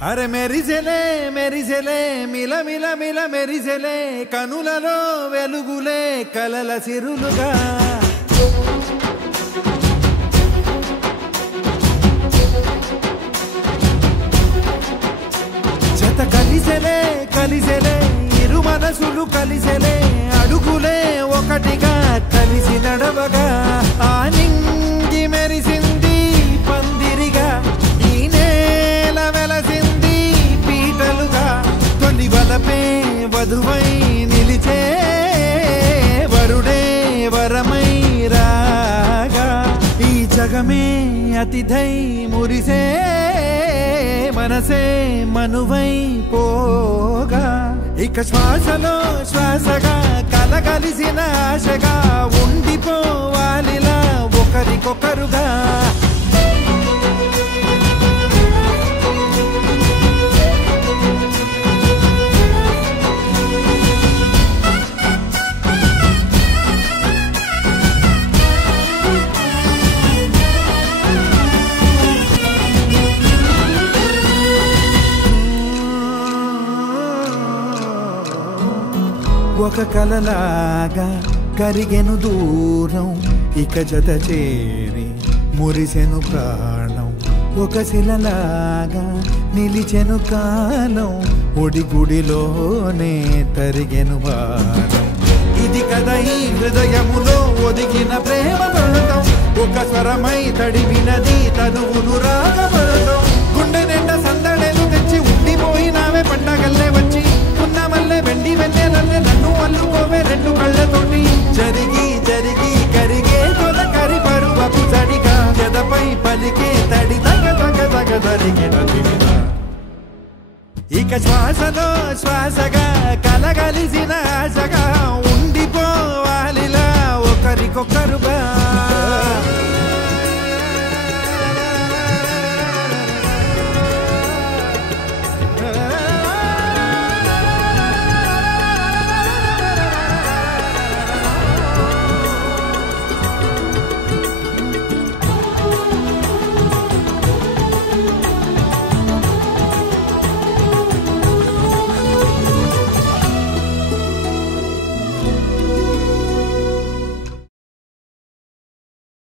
अरे मेरी झेले मिला मिला मिला मेरी झेले कनुలలో వెలుగులే కలల సిరులుగా జత కలిసెలే ఇరు మనసులు కలిసెలే అడుగులే ఒకటిగా కలిసి నడవగా ఆనింగి మెరిసింది పందిరిగా ఈ నేల వెలసింది పీటలుగా తొలి వలపే వధువై నిలిచే వరుడే వరమై రాగా ఈ జగమే అతిథై మురిసే మనసే మనువై పోగా ఇక శ్వాసలో శ్వాసగా కలగలిసిన ఆశగా ఉండిపోవాలిలా ఒకరికొకరుగా ఒక కలలాగా కరిగెను దూరం ఇక జత చేరి మురిసెను ప్రాణం ఒక శిలలాగా నిలిచెను కాలం ఒడిగుడిలోనే తరిగెను వారం ఇది కదా ఈ హృదయములో ఒదిగిన ప్రేమ పడతాం ఒక స్వరమై తడివినది తనువును రాగపడతాం గుండె నిండా సందడేలు తెచ్చి ఉండిపోయినావే పండగల్లే వచ్చి ఉన్న మల్లె వెండి వెన్నెలల్లే నన్ను అల్లుకోవే రెండు కళ్ళతోటి జరిగి జరిగి కరిగే తొల కరి పరువపు చడిగా ఎదపై పలికే తడి తగ తగ తగ తరిగిన తిమిరా ఇక శ్వాసలో శ్వాసగా కలగలిసిన ఆశ